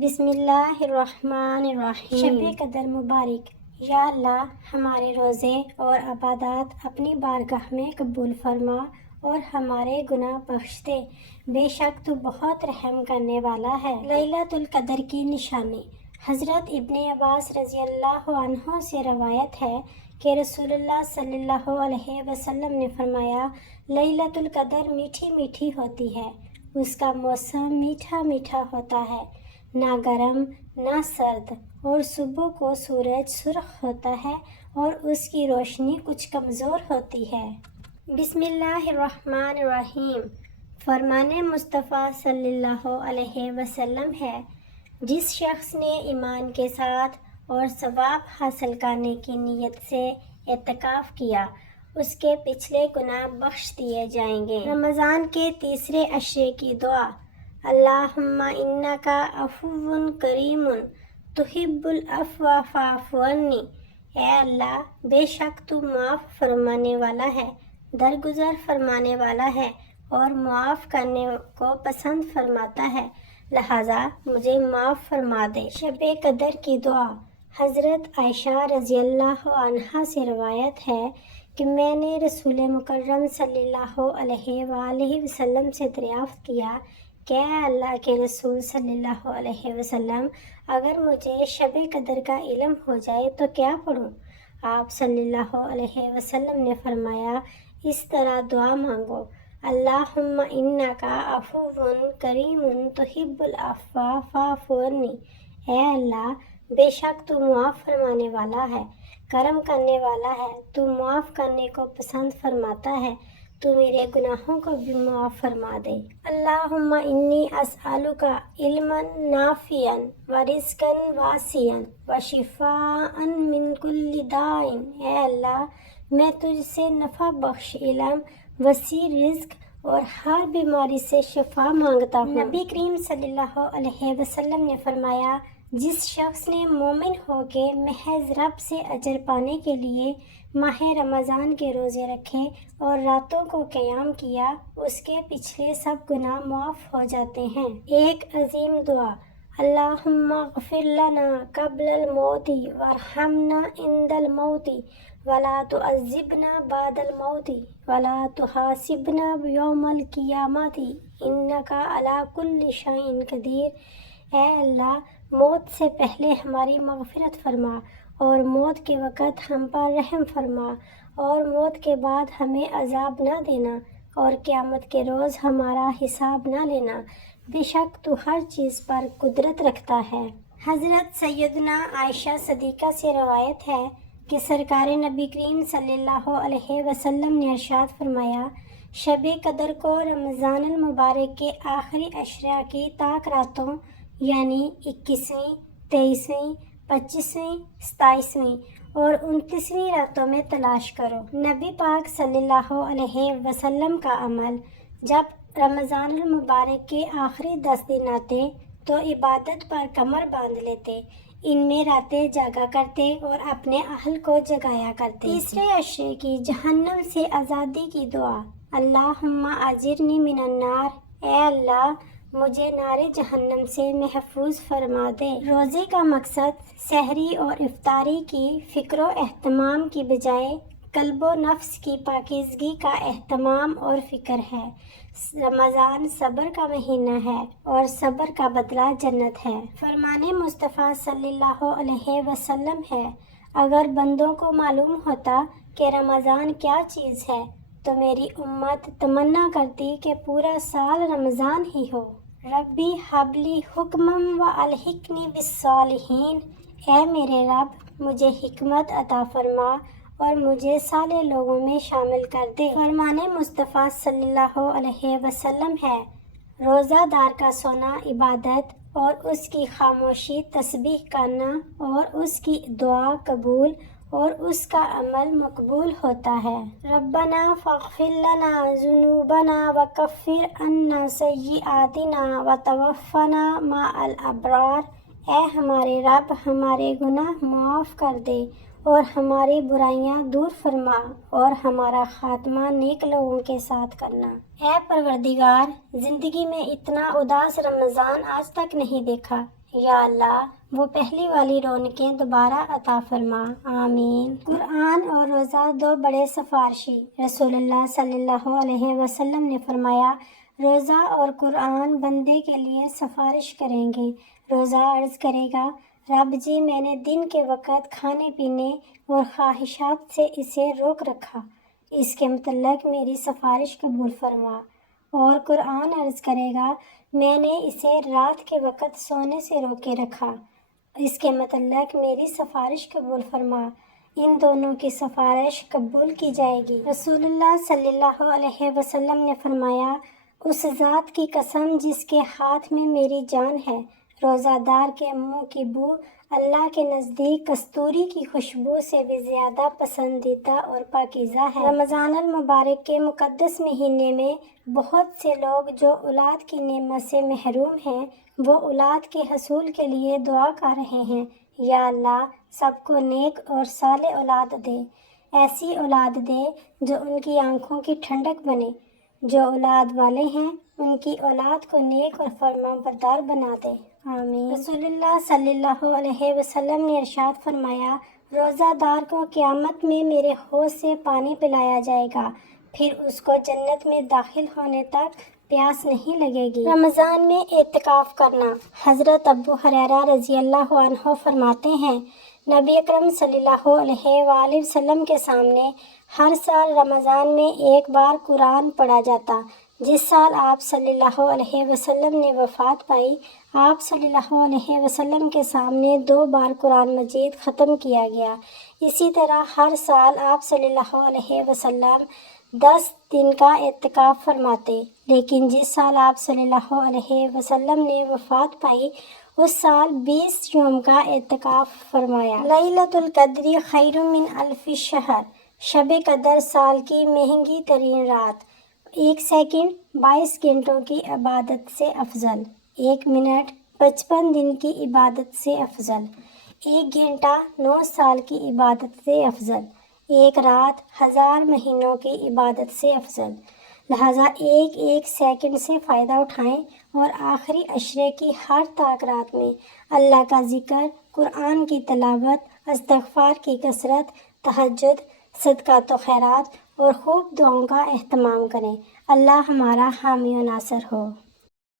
بسم اللہ الرحمن الرحیم۔ شب قدر مبارک۔ یا اللہ ہمارے روزے اور عبادات اپنی بارگاہ میں قبول فرما اور ہمارے گناہ بخش دے، بے شک تو بہت رحم کرنے والا ہے۔ لیلۃ القدر کی نشانی۔ حضرت ابن عباس رضی اللہ عنہ سے روایت ہے کہ رسول اللہ صلی اللہ علیہ وسلم نے فرمایا، لیلۃ القدر میٹھی میٹھی ہوتی ہے، اس کا موسم میٹھا میٹھا ہوتا ہے، نہ گرم نہ سرد، اور صبح کو سورج سرخ ہوتا ہے اور اس کی روشنی کچھ کمزور ہوتی ہے۔ بسم اللہ الرحمن الرحیم۔ فرمان مصطفیٰ صلی اللہ علیہ وسلم ہے، جس شخص نے ایمان کے ساتھ اور ثواب حاصل کرنے کی نیت سے اعتکاف کیا، اس کے پچھلے گناہ بخش دیے جائیں گے۔ رمضان کے تیسرے عشرے کی دعا۔ اللہم انک عفو کریم تحب العفو فاعف عنی۔ اے اللہ، بے شک تو معاف فرمانے والا ہے، درگزر فرمانے والا ہے اور معاف کرنے کو پسند فرماتا ہے، لہذا مجھے معاف فرما دے۔ شب قدر کی دعا۔ حضرت عائشہ رضی اللہ عنہا سے روایت ہے کہ میں نے رسول مکرم صلی اللہ علیہ وآلہ وسلم سے دریافت کیا کہ اے اللہ کے رسول صلی اللہ علیہ وسلم، اگر مجھے شب قدر کا علم ہو جائے تو کیا پڑھوں؟ آپ صلی اللہ علیہ وسلم نے فرمایا، اس طرح دعا مانگو، اللہم انک عفو کریم تحب العفو فاعف عنی۔ اے اللہ، بے شک تو معاف فرمانے والا ہے، کرم کرنے والا ہے، تو معاف کرنے کو پسند فرماتا ہے، تو میرے گناہوں کو بھی معاف فرما دے۔ اللہم انی اسألک علما نافعا ورزقا واسعا وشفاء من کل داء۔ اے اللہ، میں تجھ سے نفع بخش علم، وسیع رزق اور ہر بیماری سے شفا مانگتا ہوں۔ نبی کریم صلی اللہ علیہ وسلم نے فرمایا، جس شخص نے مومن ہو کے محض رب سے اجر پانے کے لیے ماہ رمضان کے روزے رکھے اور راتوں کو قیام کیا، اس کے پچھلے سب گناہ معاف ہو جاتے ہیں۔ ایک عظیم دعا۔ اللہم اغفر لنا قبل الموت وارحمنا عند الموت ولا تعذبنا بعد الموت ولا تحاسبنا یوم القیامت انک علی کل شیء قدیر۔ اے اللہ، موت سے پہلے ہماری مغفرت فرما اور موت کے وقت ہم پر رحم فرما، اور موت کے بعد ہمیں عذاب نہ دینا اور قیامت کے روز ہمارا حساب نہ لینا، بے شک تو ہر چیز پر قدرت رکھتا ہے۔ حضرت سیدنا عائشہ صدیقہ سے روایت ہے کہ سرکار نبی کریم صلی اللہ علیہ وسلم نے ارشاد فرمایا، شب قدر کو رمضان المبارک کے آخری عشرہ کی طاق راتوں یعنی 21ویں، 23ویں، 25ویں، 27ویں اور 29ویں راتوں میں تلاش کرو۔ نبی پاک صلی اللہ علیہ وسلم کا عمل، جب رمضان المبارک کے آخری 10 دن آتے تو عبادت پر کمر باندھ لیتے، ان میں راتیں جاگا کرتے اور اپنے اہل کو جگایا کرتے۔ تیسرے عشرے کی جہنم سے آزادی کی دعا۔ اللہم اجرنی من النار۔ اے اللہ، مجھے نار جہنم سے محفوظ فرما دے۔ روزے کا مقصد سحری اور افطاری کی فکر و اہتمام کی بجائے قلب و نفس کی پاکیزگی کا اہتمام اور فکر ہے۔ رمضان صبر کا مہینہ ہے اور صبر کا بدلہ جنت ہے۔ فرمان مصطفیٰ صلی اللہ علیہ وسلم ہے، اگر بندوں کو معلوم ہوتا کہ رمضان کیا چیز ہے تو میری امت تمنا کرتی کہ پورا سال رمضان ہی ہو۔ ربی حب لی حکما والحقنی بالصالحین۔ اے میرے رب، مجھے حکمت عطا فرما اور مجھے صالح لوگوں میں شامل کر دے۔ فرمان مصطفیٰ صلی اللہ علیہ وسلم ہے، روزہ دار کا سونا عبادت اور اس کی خاموشی تسبیح کرنا اور اس کی دعا قبول اور اس کا عمل مقبول ہوتا ہے۔ ربنا فاغفر لنا ذنوبنا وکفر عنا سیئاتنا وتوفنا مع الابرار۔ اے ہمارے رب، ہمارے گناہ معاف کر دے اور ہماری برائیاں دور فرما اور ہمارا خاتمہ نیک لوگوں کے ساتھ کرنا۔ اے پروردگار، زندگی میں اتنا اداس رمضان آج تک نہیں دیکھا، یا اللہ وہ پہلی والی رونقیں دوبارہ عطا فرما، آمین۔ قرآن اور روزہ دو بڑے سفارشی۔ رسول اللہ صلی اللہ علیہ وسلم نے فرمایا، روزہ اور قرآن بندے کے لیے سفارش کریں گے۔ روزہ عرض کرے گا، رب جی میں نے دن کے وقت کھانے پینے اور خواہشات سے اسے روک رکھا، اس کے متعلق میری سفارش قبول فرما۔ اور قرآن عرض کرے گا، میں نے اسے رات کے وقت سونے سے روکے رکھا، اس کے متعلق میری سفارش قبول فرما۔ ان دونوں کی سفارش قبول کی جائے گی۔ رسول اللہ صلی اللہ علیہ وسلم نے فرمایا، اس ذات کی قسم جس کے ہاتھ میں میری جان ہے، روزہ دار کے منہ کی بو اللہ کے نزدیک کستوری کی خوشبو سے بھی زیادہ پسندیدہ اور پاکیزہ ہے۔ رمضان المبارک کے مقدس مہینے میں بہت سے لوگ جو اولاد کی نعمت سے محروم ہیں، وہ اولاد کے حصول کے لیے دعا کر رہے ہیں۔ یا اللہ سب کو نیک اور صالح اولاد دے، ایسی اولاد دے جو ان کی آنکھوں کی ٹھنڈک بنے۔ جو اولاد والے ہیں ان کی اولاد کو نیک اور فرما بردار بنا دے، آمین۔ رسول اللہ صلی اللہ علیہ وسلم نے ارشاد فرمایا، روزہ دار کو قیامت میں میرے حوض سے پانی پلایا جائے گا، پھر اس کو جنت میں داخل ہونے تک پیاس نہیں لگے گی۔ رمضان میں اعتکاف کرنا۔ حضرت ابو ہریرہ رضی اللہ عنہ فرماتے ہیں، نبی اکرم صلی اللہ علیہ وآلہ وسلم کے سامنے ہر سال رمضان میں ایک بار قرآن پڑھا جاتا۔ جس سال آپ صلی اللہ علیہ وسلم نے وفات پائی، آپ صلی اللہ علیہ وسلم کے سامنے 2 بار قرآن مجید ختم کیا گیا۔ اسی طرح ہر سال آپ صلی اللہ علیہ وسلم 10 دن کا اعتکاف فرماتے، لیکن جس سال آپ صلی اللہ علیہ وسلم نے وفات پائی اس سال 20 یوم کا اعتکاف فرمایا۔ لیلۃ القدر خیر من الف شہر۔ شب قدر سال کی مہنگی ترین رات۔ 1 سیکنڈ 22 گھنٹوں کی عبادت سے افضل، 1 منٹ 55 دن کی عبادت سے افضل، 1 گھنٹہ 9 سال کی عبادت سے افضل، 1 رات 1000 مہینوں کی عبادت سے افضل۔ لہٰذا ایک سیکنڈ سے فائدہ اٹھائیں اور آخری عشرے کی ہر طاق رات میں اللہ کا ذکر، قرآن کی تلاوت، استغفار کی کثرت، تہجد، صدقات و خیرات اور خوب دعاؤں کا اہتمام کریں۔ اللہ ہمارا حامی و ناصر ہو۔